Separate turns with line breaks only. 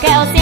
แก้วเสีย